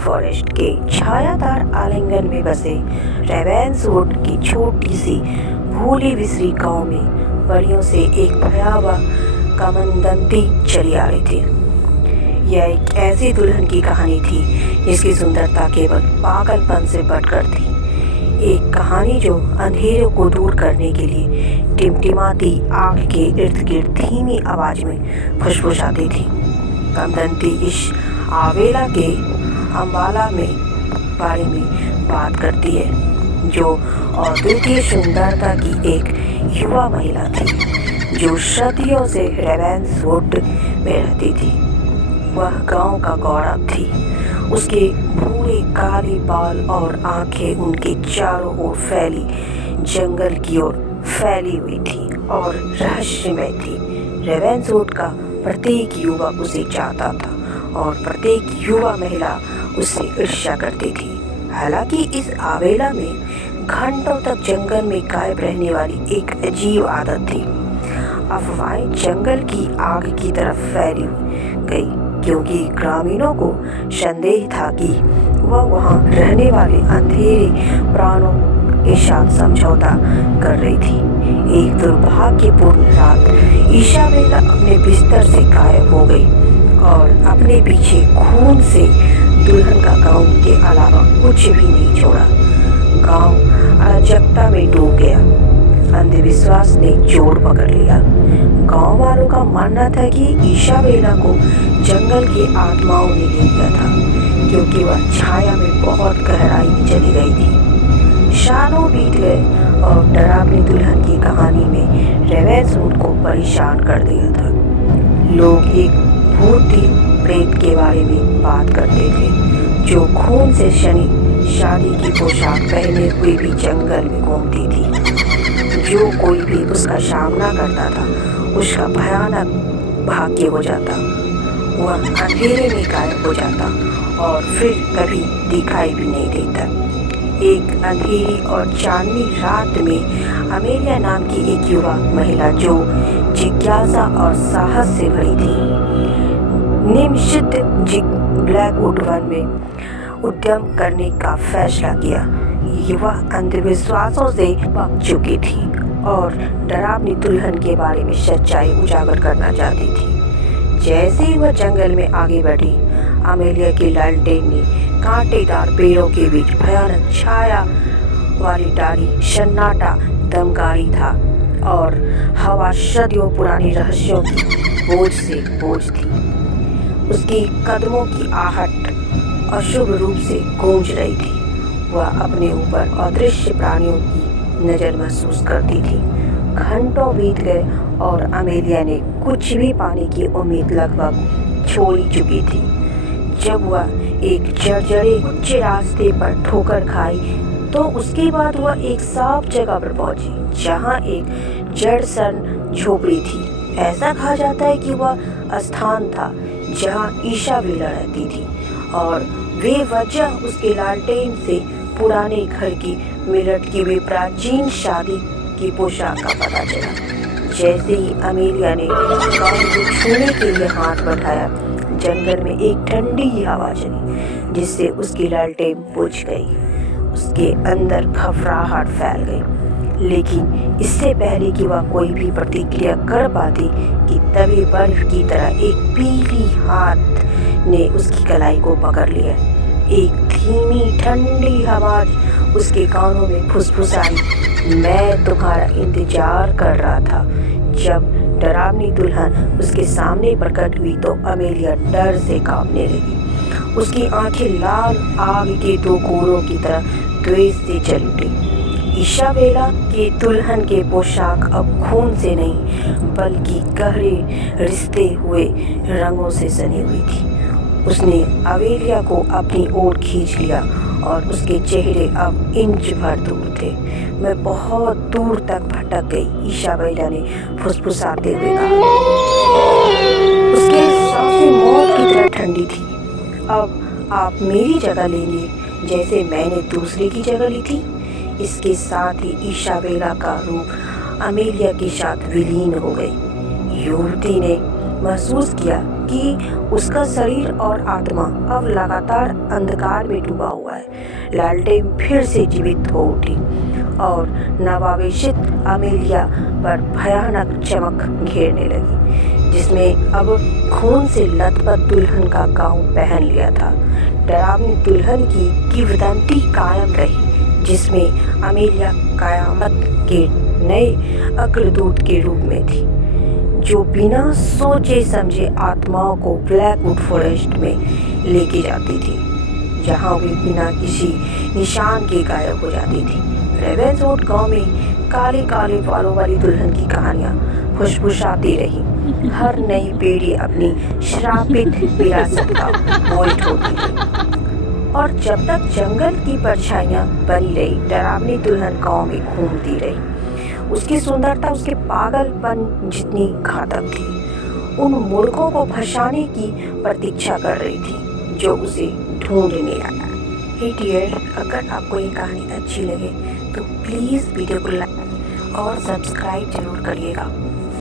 Forest के छायादार आलिंगन में बसे रेवेंसवुड की छोटी सी भूली बिसरी गांव में परियों से एक भयावह किंवदंती चली आ रही थी। यह एक ऐसी दुल्हन की कहानी थी जिसकी सुंदरता केवल पागलपन से बढ़कर थी। एक कहानी जो अंधेरों को दूर करने के लिए टिमटिमाती आग के इर्द गिर्द धीमी आवाज में फुसफुसाती थी। किंवदंती इस आवेला के अम्बाला में बारे में बात करती है, जो अद्वितीय सुंदरता की एक युवा महिला थी जो सदियों से रेवेंसवुड में रहती थी। वह गांव का गौरव थी। उसके भूरे काले बाल और आंखें उनके चारों ओर फैली जंगल की ओर फैली हुई थी और रहस्यमय थी। रेवेंसवुड का प्रत्येक युवक उसे चाहता था और प्रत्येक युवा महिला उससे ईर्ष्या करती थी। हालांकि इस आवेला में घंटों तक जंगल में गायब रहने वाली एक अजीब आदत थी। अफवाहें जंगल की आग की तरफ फैली गई क्योंकि ग्रामीणों को संदेह था कि वह वहां रहने वाले अंधेरे प्राणों के साथ समझौता कर रही थी। एक दुर्भाग्यपूर्ण रात इसाबेला अपने बिस्तर से गायब हो गई और अपने पीछे खून से दुल्हन का गांव के अलावा कुछ भी नहीं छोड़ा। गांव अराजकता में डूब गया। अंधविश्वास ने जोर पकड़ लिया। गांव वालों का मानना था कि इसाबेला को जंगल की आत्माओं ने ले लिया था क्योंकि वह छाया में बहुत गहराई में चली गई थी। सालों बीत गए और डरावनी दुल्हन की कहानी में रेवेंसवुड को परेशान कर दिया था। लोग एक भूती प्रेत के बारे में बात करते थे जो खून से सनी शादी की पोशाक पहने हुए भी जंगल में घूमती थी। जो कोई भी उसका सामना करता था उसका भयानक भाग्य हो जाता। वह अंधेरे में गायब हो जाता और फिर कभी दिखाई भी नहीं देता। एक अंधेरी और चांदनी रात में अमेलिया नाम की एक युवा महिला जो जिज्ञासा और साहस से भरी थी, निम्नलिखित ब्लैकवुड वन में उद्यम करने का फैसला किया। युवा अंधविश्वासों से पक चुकी थी और डरावनी दुल्हन के बारे में सच्चाई उजागर करना चाहती थी। जैसे ही वह जंगल में आगे बढ़ी, अमेलिया की लालटेन ने कांटेदार पेड़ों के बीच भयानक छाया वाली डाली सन्नाटा दमकारी था और हवा सदियों पुरानी रहस्यों की बोझ से बोझ थी। उसकी कदमों की आहट अशुभ रूप से गूंज रही थी। वह अपने ऊपर अदृश्य प्राणियों की नज़र महसूस करती थी। घंटों बीत गए और अमेलिया ने कुछ भी पाने की उम्मीद लगभग छोड़ ही चुकी थी जब वह एक जर्जरे उच्च रास्ते पर ठोकर खाई। तो उसके बाद वह एक साफ जगह पर पहुंची जहां एक जड़सन झोपड़ी थी। ऐसा कहा जाता है कि वह स्थान था जहां इसाबेला रहती थी और वे वजह उसके लालटेन से पुराने घर की मिलट की भी प्राचीन शादी की पोशाक का पता चला। जैसे ही अमेलिया ने गांव को छूने के लिए हाथ बढ़ाया, जंगल में एक ठंडी हवा चली जिससे उसकी लालटेन बुझ गई। उसके अंदर घबराहट फैल गई, लेकिन इससे पहले कि वह कोई भी प्रतिक्रिया कर पाती कि तभी बर्फ की तरह एक पीली हाथ ने उसकी कलाई को पकड़ लिया। एक धीमी ठंडी आवाज उसके कानों में फुसफुसाई, मैं तुम्हारा इंतजार कर रहा था। जब डरावनी दुल्हन उसके सामने प्रकट हुई तो अमेलिया डर से कांपने लगी। उसकी आंखें लाल आग के दो गोलों की तरह द्वेष से जल उठी। इसाबेला के दुल्हन के पोशाक अब खून से नहीं बल्कि गहरे रिश्ते हुए रंगों से सनी हुई थी। उसने अमेलिया को अपनी ओर खींच लिया और उसके चेहरे अब इंच भर दूर थे। मैं बहुत दूर तक भटक गई, इसाबेला ने फुसफुसाते हुए कहा। उसके सांसें मौत की तरह ठंडी थी। अब आप मेरी जगह लेंगे जैसे मैंने दूसरे की जगह ली थी। इसके साथ ही इसाबेला का रूप अमेलिया के साथ विलीन हो गई। युवती ने महसूस किया क्योंकि उसका शरीर और आत्मा अब लगातार अंधकार में डूबा हुआ है। लालटेन फिर से जीवित हो उठी और नवावेशित अमेलिया पर भयानक चमक घेरने लगी, जिसमें अब खून से लथपथ दुल्हन का गाउन पहन लिया था। डरावनी दुल्हन की किंवदंती कायम रही, जिसमें अमेलिया कयामत के नए अग्रदूत के रूप में थी, जो बिना सोचे समझे आत्माओं को ब्लैकवुड फॉरेस्ट में लेके जाती थी, जहां वे बिना किसी निशान के गायब हो जाती थी। रेवेंसवुड गांव में काले काले बालों वाली दुल्हन की कहानियां फुसफुसाती रही। हर नई पीढ़ी अपनी श्रापित विरासत का बोझ ढोती रही, और जब तक जंगल की परछाइयां बनी रही, डरावनी दुल्हन गांव में घूमती रही। उसकी सुंदरता उसके पागलपन जितनी घातक थी, उन मूर्खों को फंसाने की प्रतीक्षा कर रही थी जो उसे ढूंढने आया। हे डियर, अगर आपको ये कहानी अच्छी लगे तो प्लीज़ वीडियो को लाइक और सब्सक्राइब जरूर करिएगा।